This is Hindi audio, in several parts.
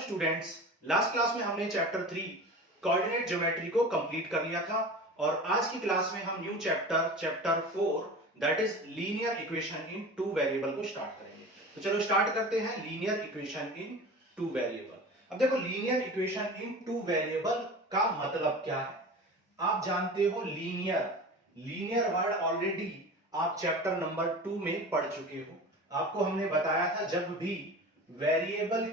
स्टूडेंट्स, लास्ट क्लास में हमने चैप्टर 3 कोऑर्डिनेट ज्योमेट्री को कंप्लीट कर लिया था और आज की क्लास में हम new chapter 4 that is linear equation in two variable को स्टार्ट करेंगे। तो चलो स्टार्ट करते हैं linear equation in two variable. अब देखो linear equation in two variable का मतलब क्या है। आप जानते हो लीनियर लीनियर वर्ड ऑलरेडी आप चैप्टर नंबर 2 में पढ़ चुके हो। आपको हमने बताया था जब भी वेरिएबल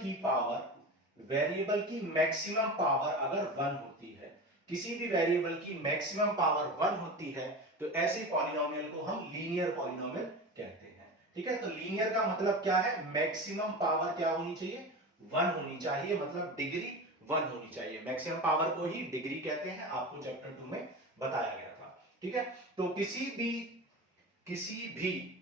की मैक्सिमम पावर अगर 1 होती है, किसी भी वेरिएबल की मैक्सिमम पावर 1 होती है, तो ऐसे पॉलिनोमियल को हम लीनियर पॉलिनोमियल कहते हैं। ठीक है, तो लीनियर का मतलब क्या है, मैक्सिमम पावर क्या होनी चाहिए, 1 होनी चाहिए, मतलब डिग्री 1 होनी चाहिए। मैक्सिमम पावर को ही डिग्री कहते हैं, आपको चैप्टर 2 में बताया गया था। ठीक है, तो किसी भी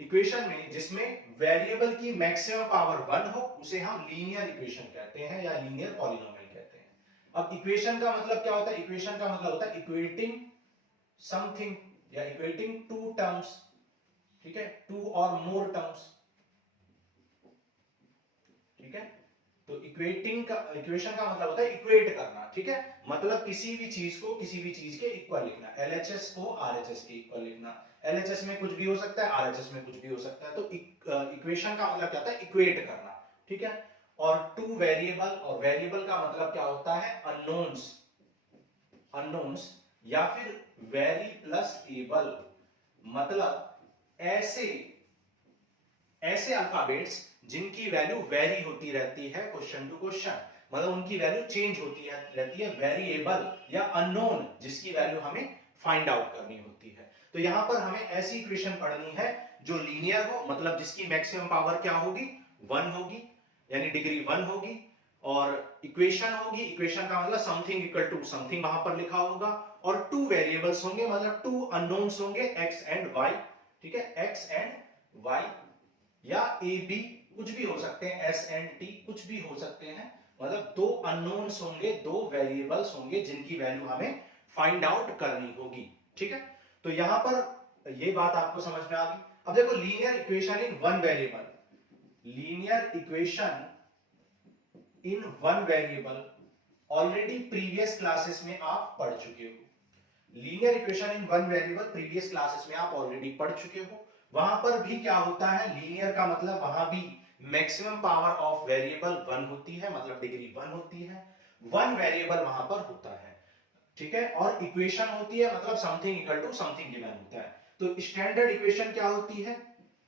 इक्वेशन में जिसमें वेरिएबल की मैक्सिमम पावर 1 हो उसे हम लीनियर इक्वेशन कहते हैं या लीनियर पॉलिनोमियल कहते हैं। अब इक्वेशन का मतलब क्या होता है, इक्वेशन का मतलब होता है इक्वेटिंग समथिंग या इक्वेटिंग टू टर्म्स। ठीक है, टू और मोर टर्म्स। ठीक है, तो इक्वेटिंग का इक्वेशन का मतलब होता है इक्वेट करना। ठीक है, मतलब किसी भी चीज को किसी भी चीज के इक्वल लिखना। एलएचएस को आरएचएस के इक्वल लिखना। एलएचएस में कुछ भी हो सकता है, आरएचएस में कुछ भी हो सकता है। तो इक्वेशन का मतलब क्या होता है, इक्वेट करना। ठीक है, और टू वेरिएबल, और वेरिएबल का मतलब क्या होता है, अननोन्स या फिर वेरी प्लस एबल, मतलब ऐसे अल्फाबेट्स जिनकी वैल्यू वेरी होती रहती है क्वेश्चन टू क्वेश्चन, मतलब उनकी वैल्यू चेंज होती है रहती है, वेरिएबल या अननोन जिसकी वैल्यू हमें फाइंड आउट करनी होती है। तो यहां पर हमें ऐसी इक्वेशन पढ़नी है जो लीनियर हो, मतलब जिसकी मैक्सिमम पावर क्या होगी, 1 होगी, यानी डिग्री 1 होगी, और इक्वेशन होगी, इक्वेशन का मतलब समथिंग इक्वल टू समथिंग वहां पर लिखा होगा, और टू वेरिएबल्स होंगे, मतलब टू अननोन्स होंगे, एक्स एंड वाई। ठीक है, एक्स एंड वाई या ए बी कुछ भी हो सकते हैं, एस एंड टी कुछ भी हो सकते हैं, मतलब दो अननोन्स होंगे, दो वेरिएबल्स होंगे जिनकी वैल्यू हमें फाइंड आउट करनी होगी। ठीक है, तो यहां पर ये बात आपको समझ में आ गई। अब देखो linear equation in one variable, linear equation in one variable already previous classes में आप पढ़ चुके हो। Linear equation in one variable previous classes में आप ऑलरेडी पढ़ चुके हो। वहां पर भी क्या होता है, लीनियर का मतलब वहां भी मैक्सिमम पावर ऑफ वेरिएबल 1 होती है, मतलब डिग्री 1 होती है, 1 वेरिएबल वहां पर होता है। ठीक है, और इक्वेशन होती है, मतलब something equal to something given होता है। तो स्टैंडर्ड इक्वेशन क्या होती है,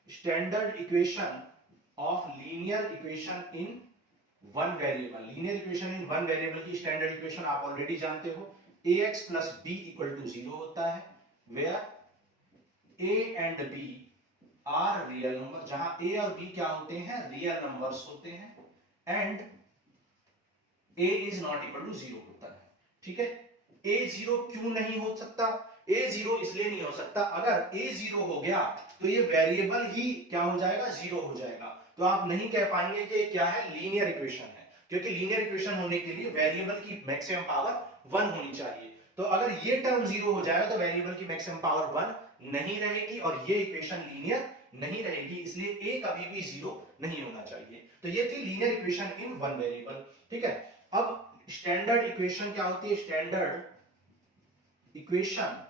standard equation of linear equation in one variable, linear equation in one variable की स्टैंडर्ड इक्वेशन आप ऑलरेडी जानते हो, ax plus b equal to 0 होता है, where a and b are real number, जहां a और b क्या होते हैं, रियल नंबर्स होते हैं, and a is not equal to 0 होता है। ठीक है, a 0 क्यों नहीं हो सकता, a 0 इसलिए नहीं हो सकता, अगर a 0 हो गया तो ये वेरिएबल ही क्या हो जाएगा, 0 हो जाएगा। तो आप नहीं कह पाएंगे कि क्या है, लीनियर इक्वेशन है, क्योंकि लीनियर इक्वेशन होने के लिए वेरिएबल की मैक्सिमम पावर 1 होनी चाहिए। तो अगर ये टर्म 0 हो जाएगा तो वेरिएबल की मैक्सिमम पावर 1 नहीं रहेगी और ये इक्वेशन लीनियर नहीं रहेगी, इसलिए a कभी भी 0 नहीं होना चाहिए। तो ये थी linear equation in one variable. ठीक है, अब स्टैंडर्ड इक्वेशन क्या होती है, standard equation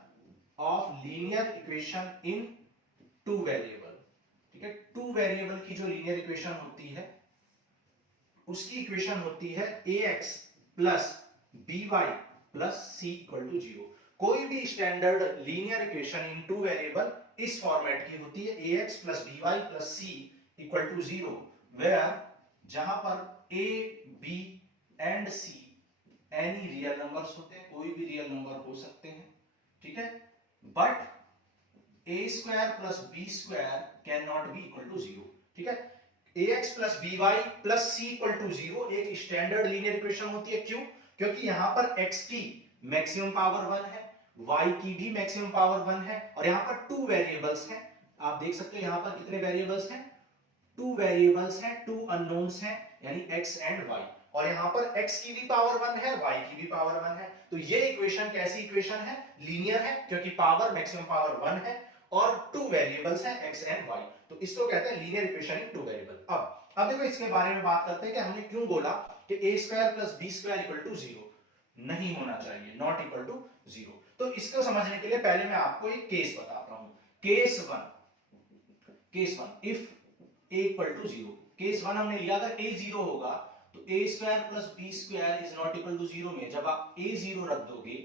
of linear equation in two variable. ठीक है, टू वेरिएबल की जो लीनियर इक्वेशन होती है उसकी इक्वेशन होती है ax plus by plus c equal to 0। कोई भी standard linear equation in two variable इस फॉर्मेट की होती है, ax plus by plus c equal to 0, where जहां पर a b and c any real numbers होते हैं, कोई भी रियल नंबर हो सकते हैं। ठीक है, but a square plus b square can not be equal to 0। ठीक है, ax plus by plus c equal to 0 एक स्टैंडर्ड लीनियर इक्वेशन होती है। क्यों, क्योंकि यहां पर x की मैक्सिमम पावर 1 है, y की भी मैक्सिमम पावर 1 है, और यहां पर टू वेरिएबल्स हैं। आप देख सकते हो यहां पर कितने वेरिएबल्स हैं, टू वेरिएबल्स हैं, टू अननोन्स हैं, यानी x एंड y, और यहां पर x की भी पावर 1 है, y की भी पावर 1 है। तो ये इक्वेशन कैसी इक्वेशन है, लीनियर है, क्योंकि पावर मैक्सिमम पावर 1 है और टू वेरिएबल्स हैं x एंड y, तो इसको कहते हैं linear equation in two variable. अब अब देखो इसके बारे में बात करते हैं कि हमने क्यों बोला कि A square plus B square equal to zero नहीं होना चाहिए, नॉट इक्वल टू जीरो। तो इसको समझने के लिए पहले मैं आपको एक केस बताता हूं। Case one if A equal to zero. Case one हमने लिया अगर ए जीरो होगा तो A square plus B square is not equal to zero में जब आप ए जीरो रख दोगे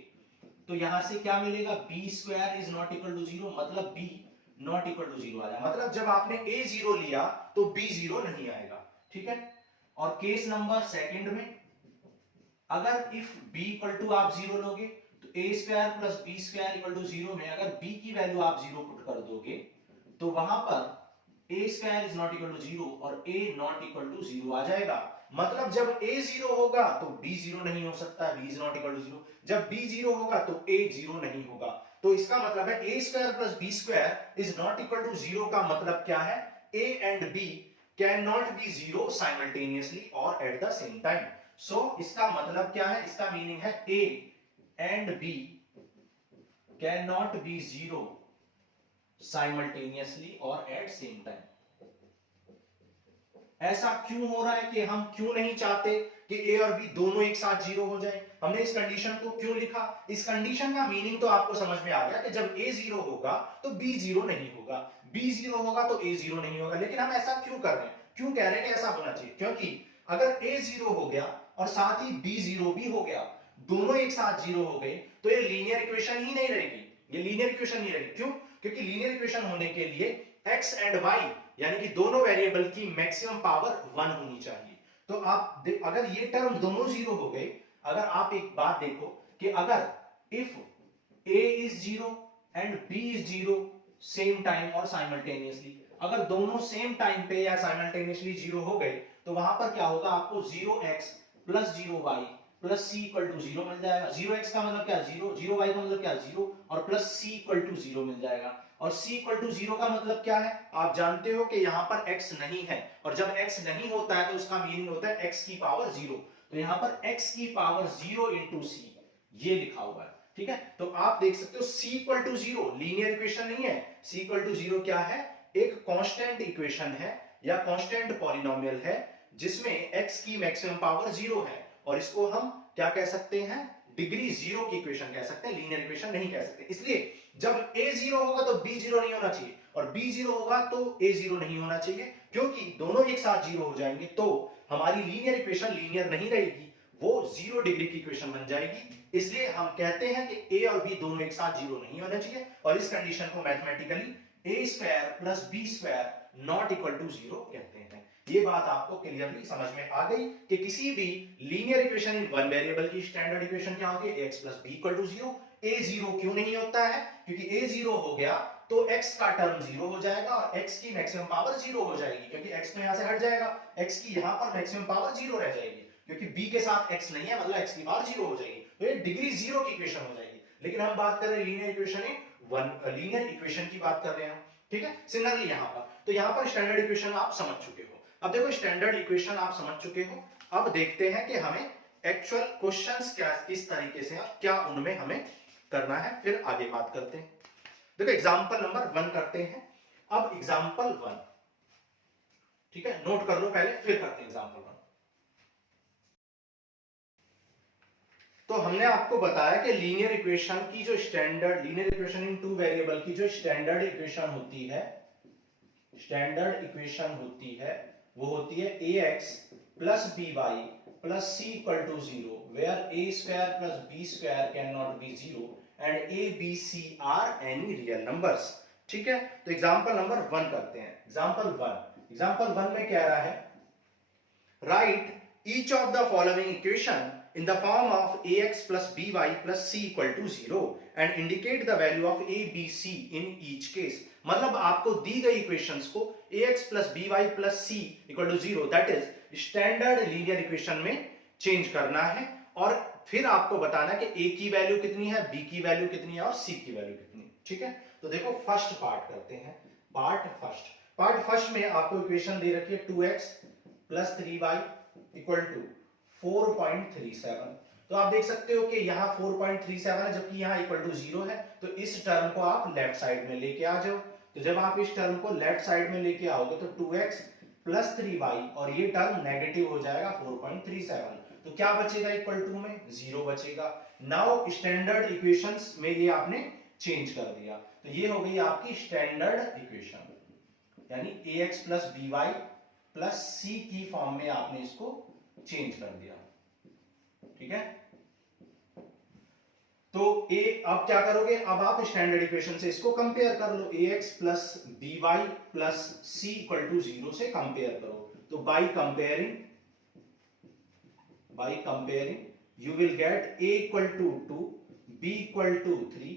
तो यहां से क्या मिलेगा, B square is not equal to zero, मतलब B not equal to zero आ जाए। मतलब जब आपने ए जीरो लिया तो बी जीरो नहीं आएगा, ठीक है। और केस नंबर सेकंड में अगर इफ बी इक्वल टू आप जीरो लोगे तो A square plus B square equal to zero में अगर बी की वैल्यू आप जीरो पुट कर दोगे तो वहां पर A square is not equal to zero और A not equal to zero आ जाएगा। मतलब जब ए जीरो होगा तो बी जीरो नहीं हो सकता, b is not equal to zero. जब बी जीरो होगा तो ए जीरो नहीं होगा। तो इसका मतलब है A square plus B square is not equal to zero का मतलब क्या है, A and B can not be zero simultaneously और at the same time. So इसका मतलब क्या है, इसका मीनिंग है A and B can not be zero simultaneously और एट सेम टाइम। ऐसा क्यों हो रहा है कि हम क्यों नहीं चाहते कि ए और बी दोनों एक साथ जीरो हो जाए। हमने इस कंडीशन को क्यों लिखा, इस कंडीशन का मीनिंग तो आपको समझ में आ गया कि जब ए जीरो होगा तो बी जीरो नहीं होगा, बी जीरो होगा तो ए जीरो नहीं होगा। लेकिन हम ऐसा क्यों कर रहे हैं, क्यों कह रहे हैं कि ऐसा होना चाहिए, क्योंकि अगर ए जीरो हो गया और साथ ही बी जीरो भी हो गया, दोनों एक साथ जीरो हो गए तो ये लीनियर इक्वेशन ही नहीं रहेगी, ये लीनियर इक्वेशन नहीं रहेगी। क्यों, क्योंकि लीनियर इक्वेशन होने के लिए x एंड y यानी कि दोनों वेरिएबल की मैक्सिमम पावर 1 होनी चाहिए। तो आप अगर ये टर्म दोनों जीरो हो गए, अगर आप एक बात देखो कि अगर if a is zero and b is zero same time और साइमल्टेनियसली, अगर दोनों सेम टाइम पे या साइमल्टेनियसली जीरो हो गए तो वहां पर क्या होगा, आपको 0x plus 0y plus C equal to zero मिल जाएगा। 0x का मतलब क्या, जीरो, 0y का मतलब क्या, जीरो, और plus C equal to zero मिल जाएगा। और c इक्वल टू जीरो का मतलब क्या है, आप जानते हो कि यहाँ पर x नहीं है, और जब x नहीं होता है तो उसका मीनिंग होता है x की पावर जीरो। तो यहाँ पर x की पावर जीरो इंटू सी ये लिखा हुआ है, ठीक है। तो आप देख सकते हो c equal to zero linear equation नहीं है, c इक्वल टू जीरो क्या है, एक कांस्टेंट इक्वेशन है या कांस्टेंट पॉलिनोमियल है जिसमें x की मैक्सिमम पावर जीरो है, और इसको हम क्या कह सकते हैं, डिग्री जीरो की इक्वेशन कह सकते हैं, लीनियर इक्वेशन नहीं कह सकते। इसलिए जब a जीरो होगा तो b जीरो नहीं होना चाहिए, और b जीरो होगा तो a जीरो नहीं होना चाहिए, क्योंकि दोनों एक साथ जीरो हो जाएंगे तो हमारी लीनियर इक्वेशन लीनियर नहीं रहेगी, वो जीरो डिग्री की इक्वेशन बन जाएगी। इसलिए हम कहते हैं कि a और b दोनों एक साथ जीरो नहीं होना चाहिए, और इस कंडीशन को mathematically a square plus b square not equal to zero कहते हैं। ये बात आपको क्लियरली समझ में आ गई कि किसी भी linear equation in one variable की स्टैंडर्ड इक्वेशन क्या होती है, x plus b equal to zero. A zero क्यों नहीं होता है, क्योंकि ए जीरो हो गया तो x का टर्म जीरो हो जाएगा और x की मैक्सिमम पावर जीरो हो जाएगी, क्योंकि x तो यहां से हट जाएगा, x की यहां पर मैक्सिमम पावर जीरो रह जाएगी, क्योंकि b के साथ x नहीं है, मतलब x की पावर जीरो हो जाएगी, तो ये डिग्री जीरो की इक्वेशन हो जाएगी। लेकिन हम बात कर रहे हैं linear equation in one, linear equation की बात कर रहे हैं, ठीक है। सिमिलरली यहां पर, तो यहां पर स्टैंडर्ड इक्वेशन आप समझ चुके हो। अब देखो स्टैंडर्ड इक्वेशन आप समझ चुके हो, अब देखते हैं कि हमें एक्चुअल क्वेश्चंस क्या किस तरीके से क्या उनमें हमें करना है, फिर आगे बात करते हैं। देखो एग्जांपल नंबर 1 करते हैं। अब एग्जांपल 1, ठीक है, नोट कर लो पहले, फिर करते हैं एग्जांपल 1। तो हमने आपको बताया कि लीनियर इक्वेशन की जो standard, linear equation in two variable की जो स्टैंडर्ड इक्वेशन होती है, स्टैंडर्ड इक्वेशन होती है वो होती है ax plus by plus c equal to zero, where a square plus b square can not be zero and a b c are any real numbers, ठीक है। तो एग्जांपल नंबर 1 करते हैं। एग्जांपल 1 में कह रहा है, right each of the following equation in the form of ax plus by plus c equal to 0 and indicate the value of a b c in each case। मतलब आपको दी गई इक्वेशंस को ax plus by plus c equal to 0 that is standard linear equation में चेंज करना है, और फिर आपको बताना है कि a की वैल्यू कितनी है, b की वैल्यू कितनी है और c की वैल्यू कितनी है, ठीक है। तो देखो फर्स्ट पार्ट करते हैं, पार्ट फर्स्ट में आपको इक्वेशन दे रखी है 2x plus 3y equal to 4.37। तो आप देख सकते हो कि यहाँ 4.37 है जबकि यहाँ इक्वल टू 0 है, तो इस टर्म को आप लेफ्ट साइड में लेके आ जाओ। तो जब आप इस टर्म को लेफ्ट साइड में लेके आओगे तो 2x प्लस 3y और ये टर्म नेगेटिव हो जाएगा 4.37। तो क्या बचेगा इक्वल टू में 0 बचेगा। नाउ स्टैंडर्ड इक्वेशंस में ये आपने चेंज कर दिया, तो ये हो गई आपकी स्टैंडर्ड इक्वेशन, यानी ax plus by plus c की फॉर्म में आपने इसको चेंज कर दिया। ठीक है, तो अब क्या करोगे, अब आप स्टैंडर्ड इक्वेशन से इसको कंपेयर कर लो, ax plus by plus c equal to 0 से कंपेयर करो। तो by comparing you will get a equal to 2, b equal to 3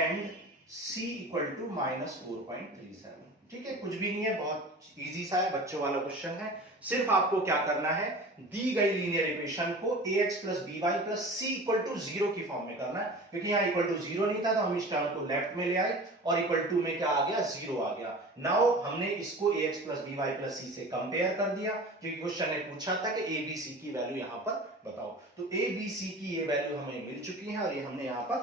and c equal to -4.37। ठीक है, कुछ भी नहीं है, बहुत इजी सा है, बच्चों वाला क्वेश्चन है। सिर्फ आपको क्या करना है, दी गई लीनियर इक्वेशन को ax plus by plus c equal to 0 की फॉर्म में करना है, क्योंकि यहाँ इक्वल टू 0 नहीं था तो हम इस टर्म को लेफ्ट में ले आए और इक्वल टू में क्या आ गया, 0 आ गया। नाउ हमने इसको ax plus by plus c से कंपेयर कर दिया, क्योंकि क्वेश्चन ने पूछा था कि a b c की वैल्यू यहाँ पर बताओ। तो a b c की ये वैल्यू हमें मिल चुकी है और ये हमने यहाँ पर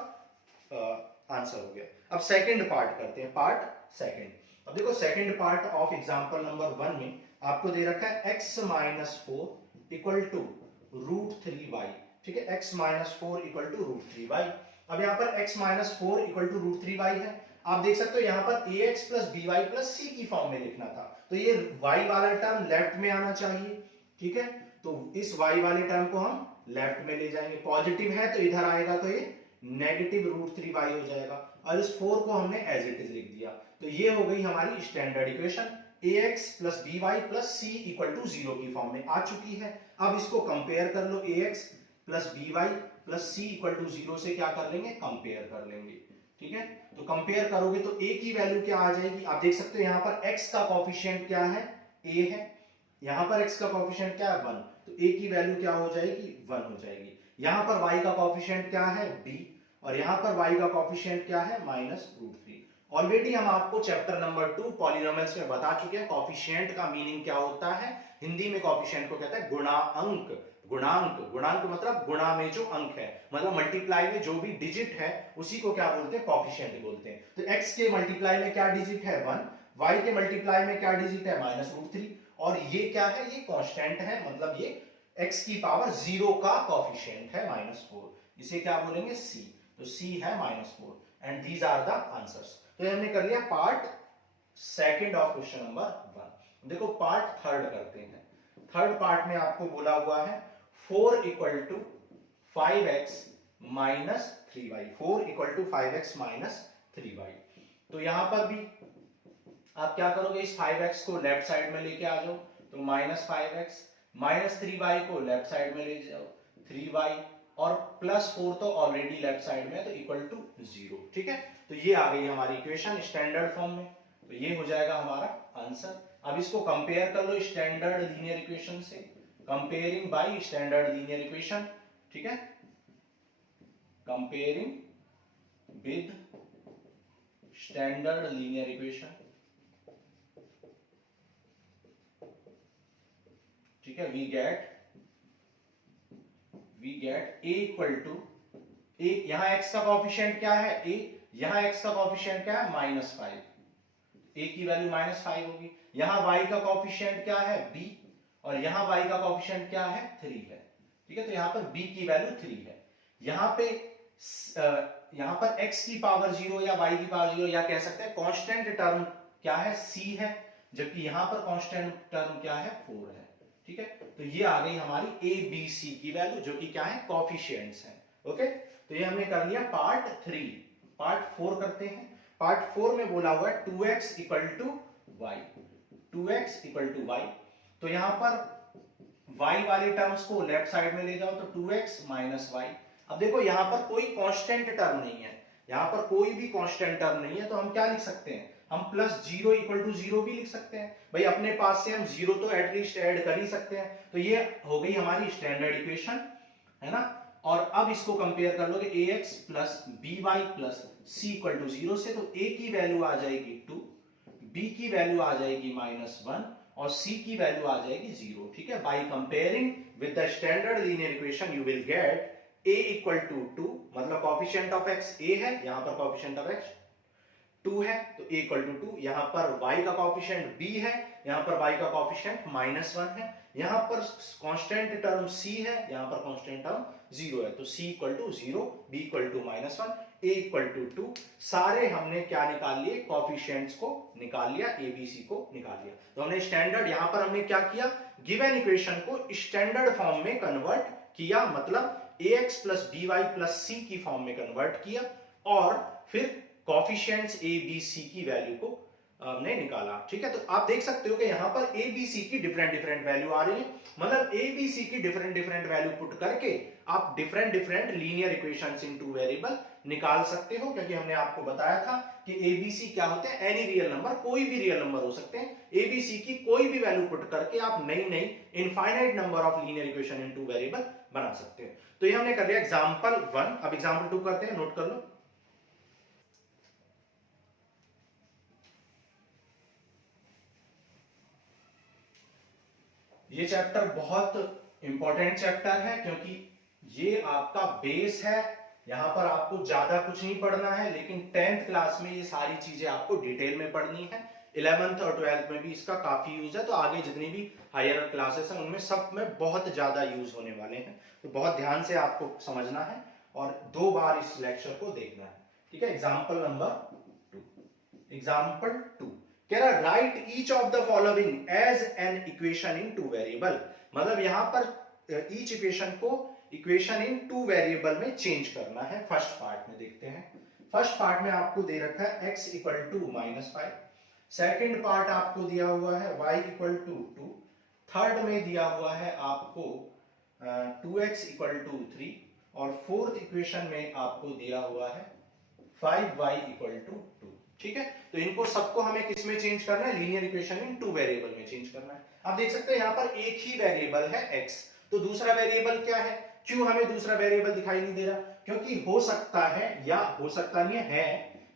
आंसर हो गया। अब सेकंड पार्ट करते हैं, पार्ट सेकंड। अब देखो second part of example number 1 में आपको दे रखा है x minus 4 equal to √3y। ठीक है, x minus 4 equal to √3y। अब यहाँ पर x minus 4 equal to √3y है। आप देख सकते हो यहाँ पर ax plus by plus c की फॉर्म में लिखना था, तो ये y वाला टर्म लेफ्ट में आना चाहिए। ठीक है, तो इस y वाले टर्म को हम लेफ्ट में ले जाएंगे, पॉजिटिव है तो इधर आएगा तो ये नेगेटिव √3y हो जाएगा, और इस 4 को हमने एज इट इज लिख दिया। तो ये हो गई हमारी standard equation, ax plus by plus c equal to 0 की फॉर्म में आ चुकी है। अब इसको कंपेयर कर लो, ax plus by plus c equal to 0 से क्या कर लेंगे, कंपेयर कर लेंगे। ठीक है, तो कंपेयर करोगे तो a की वैल्यू क्या आ जाएगी, आप देख सकते हो यहाँ पर x का कोफिशिएंट क्या है, a है, यहाँ पर x का कोफिशिएंट क्या है 1, तो a की वैल्यू क्या हो जाएगी, 1 हो जाएगी। यहाँ पर y का कोफिशिएंट क्या है, b, और यहाँ पर y का कोफिशिएंट क्या है, -√3। ऑलरेडी हम आपको चैप्टर नंबर 2 पॉलिनोमियल्स में बता चुके हैं कोफिशिएंट का मीनिंग क्या होता है। हिंदी में कोफिशिएंट को कहते हैं गुणांक। गुणांक मतलब गुणा में जो अंक है, मतलब मल्टीप्लाई में जो भी डिजिट है उसी को क्या बोलते हैं, कोफिशिएंट बोलते हैं। तो x के मल्टीप्लाई में क्या डिजिट है, 1, y के मल्टीप्लाई में क्या डिजिट है, -√3, और ये क्या है, ये कांस्टेंट है, मतलब ये x की पावर 0 का कोफिशिएंट है -4, इसे क्या बोलेंगे, c। तो c है -4 and these are the answers. तो हमने कर लिया part second of question number 1। देखो पार्ट थर्ड करते हैं। थर्ड पार्ट में आपको बोला हुआ है 4 equal to 5x minus 3y, 4 equal to 5x minus 3y। तो यहां पर भी आप क्या करोगे, इस 5x को लेफ्ट साइड में लेके आ जाओ, तो -5x, माइनस 3y को लेफ्ट साइड में ले जाओ 3y, और +4 तो ऑलरेडी लेफ्ट साइड में है तो इक्वल टू 0। ठीक है, तो ये आ गई हमारी इक्वेशन स्टैंडर्ड फॉर्म में, तो ये हो जाएगा हमारा आंसर। अब इसको कंपेयर कर लो स्टैंडर्ड लीनियर इक्वेशन से, comparing by standard linear equation. ठीक है, comparing with standard linear equation. ठीक है, we get a equal to, यहां x का कोफिशिएंट क्या है, a, यहां x का कोफिशिएंट क्या है, -5, a की वैल्यू -5 होगी। यहां y का कोफिशिएंट क्या है, b, और यहां y का कोफिशिएंट क्या है, 3 है। ठीक है, तो यहां पर b की वैल्यू 3 है। यहां पर x की पावर 0 या y की पावर 0 या कह सकते हैं कांस्टेंट टर्म क्या है, c है, जबकि यहां पर कांस्टेंट टर्म क्या है, 4 है। ठीक है, तो ये आ गई हमारी a b c की वैल्यू, जो कि क्या है, कोफिशिएंट्स हैं। ओके, तो ये हमने कर लिया पार्ट 3। पार्ट 4 करते हैं। पार्ट 4 में बोला हुआ है 2x equal to y, 2x equal to y। तो यहां पर y वाले टर्म्स को लेफ्ट साइड में ले जाओ, तो 2x माइनस y। अब देखो यहां पर कोई कांस्टेंट टर्म नहीं है, यहां पर कोई भी कांस्टेंट टर्म नहीं है, तो हम क्या लिख सकते हैं, हम +0 इक्वल टू 0 भी लिख सकते हैं। भाई अपने पास से हम 0 तो एटलीस्ट ऐड कर ही सकते हैं। तो ये हो गई हमारी स्टैंडर्ड इक्वेशन, है ना। और अब इसको कंपेयर कर लोगे ax plus by plus c equal to 0 से, तो a की वैल्यू आ जाएगी 2, b की वैल्यू आ जाएगी -1 और c की वैल्यू आ जाएगी 0। ठीक है, by comparing with the standard linear equation you will get a equal to 2, मतलब कोफिशिएंट ऑफ x a है, यहां पर कोफिशिएंट ऑफ x 2 है तो a इक्वल टू 2, यहाँ पर y का कॉफिशिएंट b है, यहाँ पर y का कॉफिशिएंट -1 है, यहाँ पर कांस्टेंट टर्म c है, यहाँ पर कांस्टेंट टर्म 0 है, तो c equal to 0, b equal to -1, a equal to 2। सारे हमने क्या निकाल लिए, कॉफिशिएंट्स को निकाल लिया, a b c को निकाल लिया। तो हमने स्टैंडर्ड, यहाँ पर हमने क्या किया, गिवन इक्वेशन को स्टैंडर्ड फॉर्म में कन्वर्ट किया, मतलब ax plus by plus c की फॉर्म में कन्वर्ट किया, और फिर कॉफिशिएंट्स a b c की वैल्यू को हमने निकाला। ठीक है, तो आप देख सकते हो कि यहाँ पर a b c की डिफरेंट डिफरेंट वैल्यू आ रही है, मतलब a b c की डिफरेंट डिफरेंट वैल्यू पुट करके आप डिफरेंट डिफरेंट लीनियर इक्वेशंस इन टू वेरिएबल निकाल सकते हो, क्योंकि हमने आपको बताया था कि a b c क्या होते हैं, एनी रियल नंबर, कोई भी रियल नंबर हो सकते हैं, a b c की कोई भी वैल्यू पुट करके आप नई नई infinite number of linear equation in two variable बना सकते हैं। तो ये हमने कर लिया एग्जांपल 1। अब एग्जांपल 2 करते हैं, नोट कर लो। ये चैप्टर बहुत इंपॉर्टेंट चैप्टर है, क्योंकि ये आपका बेस है, यहां पर आपको ज्यादा कुछ नहीं पढ़ना है, लेकिन 10th क्लास में ये सारी चीजें आपको डिटेल में पढ़नी है, 11th और 12th में भी इसका काफी यूज है, तो आगे जितनी भी हायर क्लासेस हैं उनमें सब में बहुत ज्यादा यूज होने वाले हैं, तो बहुत ध्यान से आपको समझना है और 2 बार इस लेक्चर को देखना है। ठीक है, एग्जाम्पल नंबर 2। एग्जाम्पल 2 कह रहा write each of the following as an equation in two variable, मतलब यहां पर ईच इक्वेशन को इक्वेशन इन टू वेरिएबल में चेंज करना है। फर्स्ट पार्ट में देखते हैं, फर्स्ट पार्ट में आपको दे रखा है x equal to -5, second part आपको दिया हुआ है y इक्वल टू 2, थर्ड में दिया हुआ है आपको 2x इक्वल टू 3, और फोर्थ इक्वेशन में आपको दिया हुआ है 5y इक्वल टू 2। ठीक है, तो इनको सबको हमें किस में चेंज करना है, linear equation in two variable में चेंज करना है। आप देख सकते हैं यहाँ पर एक ही वेरिएबल है x, तो दूसरा वेरिएबल क्या है, क्यों हमें दूसरा वेरिएबल दिखाई नहीं दे रहा, क्योंकि हो सकता है या हो सकता नहीं है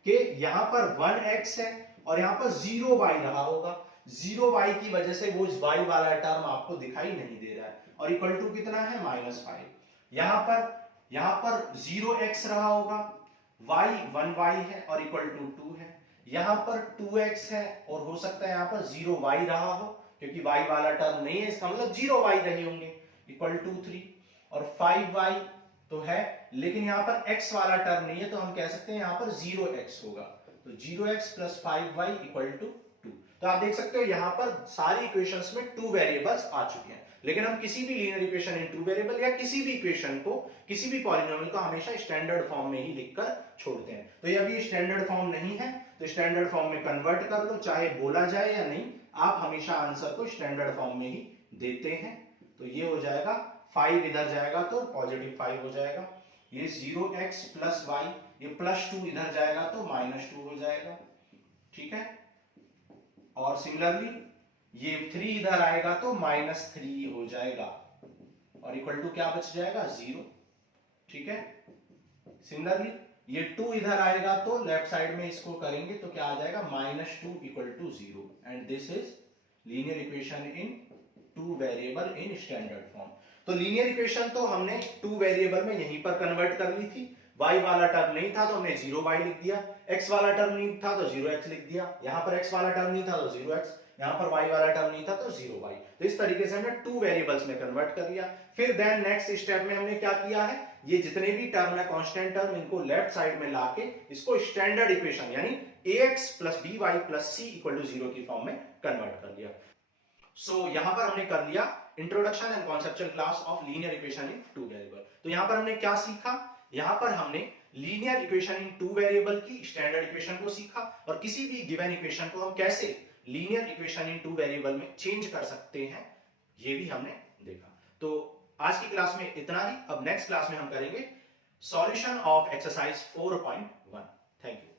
कि यहाँ पर 1x है और यहाँ पर 0y रहा होगा, 0y की वजह से वो y वाला टर्म आपको दिखाई नहीं दे रहा है, और इक्वल टू कितना है -5। यहाँ पर 0x रहा होगा, y 1y है और इक्वल टू 2 है, यहाँ पर 2x है और हो सकता है यहाँ पर 0y रहा हो, क्योंकि y वाला टर्म नहीं है, इसका मतलब 0y रहे होंगे, इक्वल टू 3, और 5y तो है लेकिन यहाँ पर x वाला टर्म नहीं है, तो हम कह सकते हैं यहाँ पर 0x होगा, तो 0x plus 5y equal to 2। तो आप देख सकते हो यहाँ पर सारी इक्वेशंस में 2 वेरिएबल्स आ चुके हैं, लेकिन हम किसी भी linear equation in two variable या किसी भी इक्वेशन को, किसी भी पॉलिनोमियल को हमेशा स्टैंडर्ड फॉर्म में ही लिखकर छोड़ते हैं। तो ये अभी स्टैंडर्ड फॉर्म नहीं है, तो स्टैंडर्ड फॉर्म में कन्वर्ट कर लो, चाहे बोला जाए या नहीं, आप हमेशा आंसर को स्टैंडर्ड फॉर्म में ही देते हैं। तो ये हो जाएगा 5 इधर जाएगा तो पॉजिटिव 5 हो जाएगा, ये 0x प्लस y, ये +2 इधर जाएगा तो -2 हो जाएगा। ठीक है, और सिमिलरली ये 3 इधर आएगा तो -3 हो जाएगा, और इक्वल टू क्या बच जाएगा 0। ठीक है, सिमिलरली ये 2 इधर आएगा तो लेफ्ट साइड में इसको करेंगे तो क्या आ जाएगा -2 equal to 0, and this is linear equation in two variable in standard form. तो लीनियर इक्वेशन तो हमने टू वेरिएबल में यहीं पर कन्वर्ट कर ली थी, y वाला टर्म नहीं था तो हमने 0y लिख दिया, x वाला टर्म नहीं था तो 0x लिख दिया, यहाँ पर x वाला टर्म नहीं था तो 0x, यहाँ पर y वाला टर्म नहीं था तो 0y। तो इस तरीके से हमने टू वेरिएबल्स में कन्वर्ट कर लिया। फिर देन नेक्स्ट स्टेप में हमने क्या किया है, ये जितने भी टर्म है कांस्टेंट टर्म, इनको लेफ्ट साइड में लाके इसको स्टैंडर्ड इक्वेशन यानी ax plus by plus c equal to 0 की फॉर्म में कन्वर्ट कर लिया। सो यहां पर हमने कर लिया introduction and conceptual class of linear equation in two variable. तो यहां पर हमने क्या सीखा, यहां पर हमने linear equation in two variable की स्टैंडर्ड इक्वेशन को सीखा, और किसी भी गिवन इक्वेशन को हम कैसे linear equation in two variable में चेंज कर सकते हैं, ये भी हमने देखा। तो आज की क्लास में इतना ही। अब नेक्स्ट क्लास में हम करेंगे solution of exercise 4.1। Thank you.